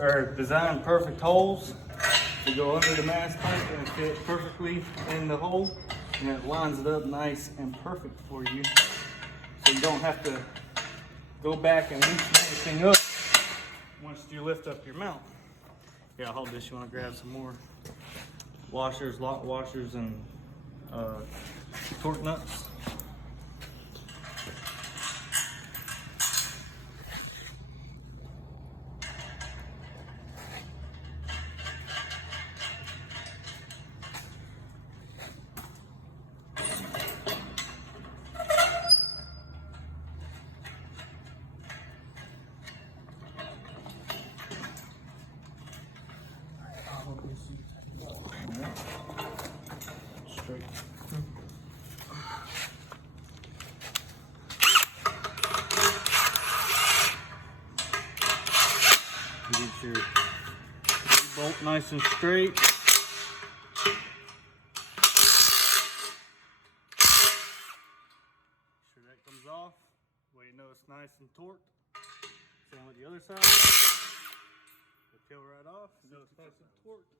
are designed perfect holes to go under the mast pipe and fit perfectly in the hole, and it lines it up nice and perfect for you, so you don't have to go back and loosen everything up once you lift up your mount. Here, I'll hold this. You want to grab some more washers, lock washers, and Torqnuts. Straight. Get your bolt nice and straight. Sure that comes off. Way you know it's nice and torqued. Same with the other side. It'll peel right off. You know it's nice and torqued.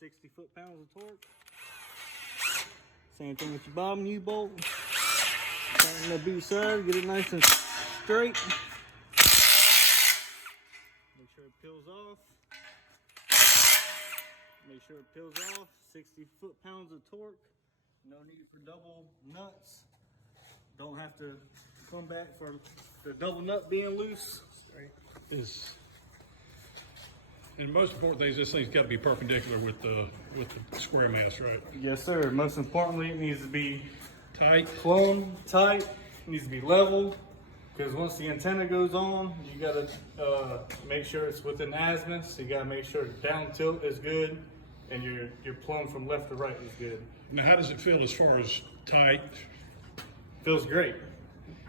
60 foot-pounds of torque. Same thing with your bottom U-bolt. Tighten the boot side, get it nice and straight. Make sure it peels off. Make sure it peels off. 60 foot-pounds of torque. No need for double nuts. Don't have to come back for the double nut being loose. And the most important thing is this thing's got to be perpendicular with the square mast, right? Yes, sir. Most importantly, it needs to be Tight. plumb, tight. It needs to be level, because once the antenna goes on, you got to make sure it's within azimuth. So you got to make sure the down tilt is good, and your plumb from left to right is good. Now, how does it feel as far as tight? Feels great.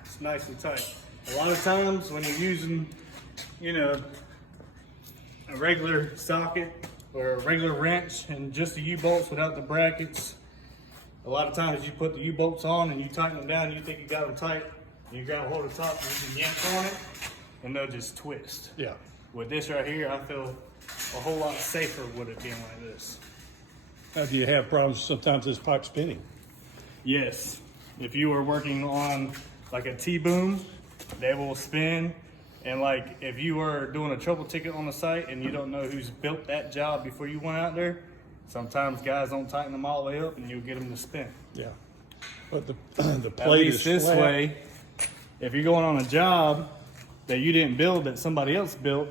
It's nice and tight. A lot of times when you're using, you know, a regular socket or a regular wrench and just the U-bolts without the brackets, a lot of times you put the U-bolts on and you tighten them down, you think you got them tight, and you grab a hold of the top and you can yank on it, and they'll just twist. Yeah. With this right here, I feel a whole lot safer with it being like this. Now, do you have problems sometimes this pipe spinning? Yes. If you were working on like a T-boom, they will spin. And like if you were doing a trouble ticket on the site and you don't know who's built that job before you went out there, sometimes guys don't tighten them all the way up and you'll get them to spin. Yeah. But the At plate least is this flat. way, if you're going on a job that you didn't build, that somebody else built,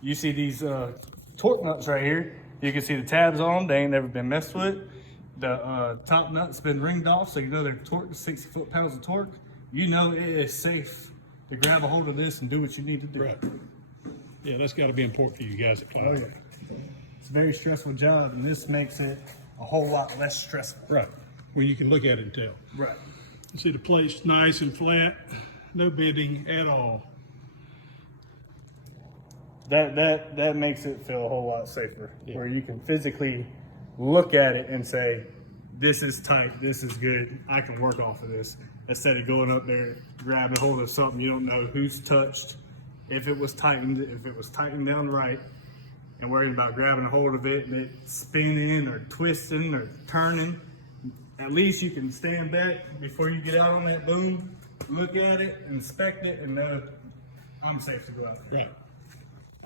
you see these Torqnuts right here. You can see the tabs on them. They ain't never been messed with. The top nut's been ringed off, so you know they're torqued to 60 foot-pounds of torque. You know it is safe to grab a hold of this and do what you need to do. Right. Yeah, that's got to be important for you guys at Oh Climb. yeah. It's a very stressful job, and this makes it a whole lot less stressful. Right. Well, you can look at it and tell. Right. You see the plate's nice and flat, no bending at all. That makes it feel a whole lot safer, where you can physically look at it and say, this is tight, this is good, I can work off of this, instead of going up there, grabbing hold of something you don't know who's touched, if it was tightened down right, and worrying about grabbing a hold of it and it spinning or twisting or turning. At least you can stand back before you get out on that boom, look at it, inspect it, and know I'm safe to go out there. Right.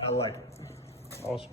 I like it. Awesome.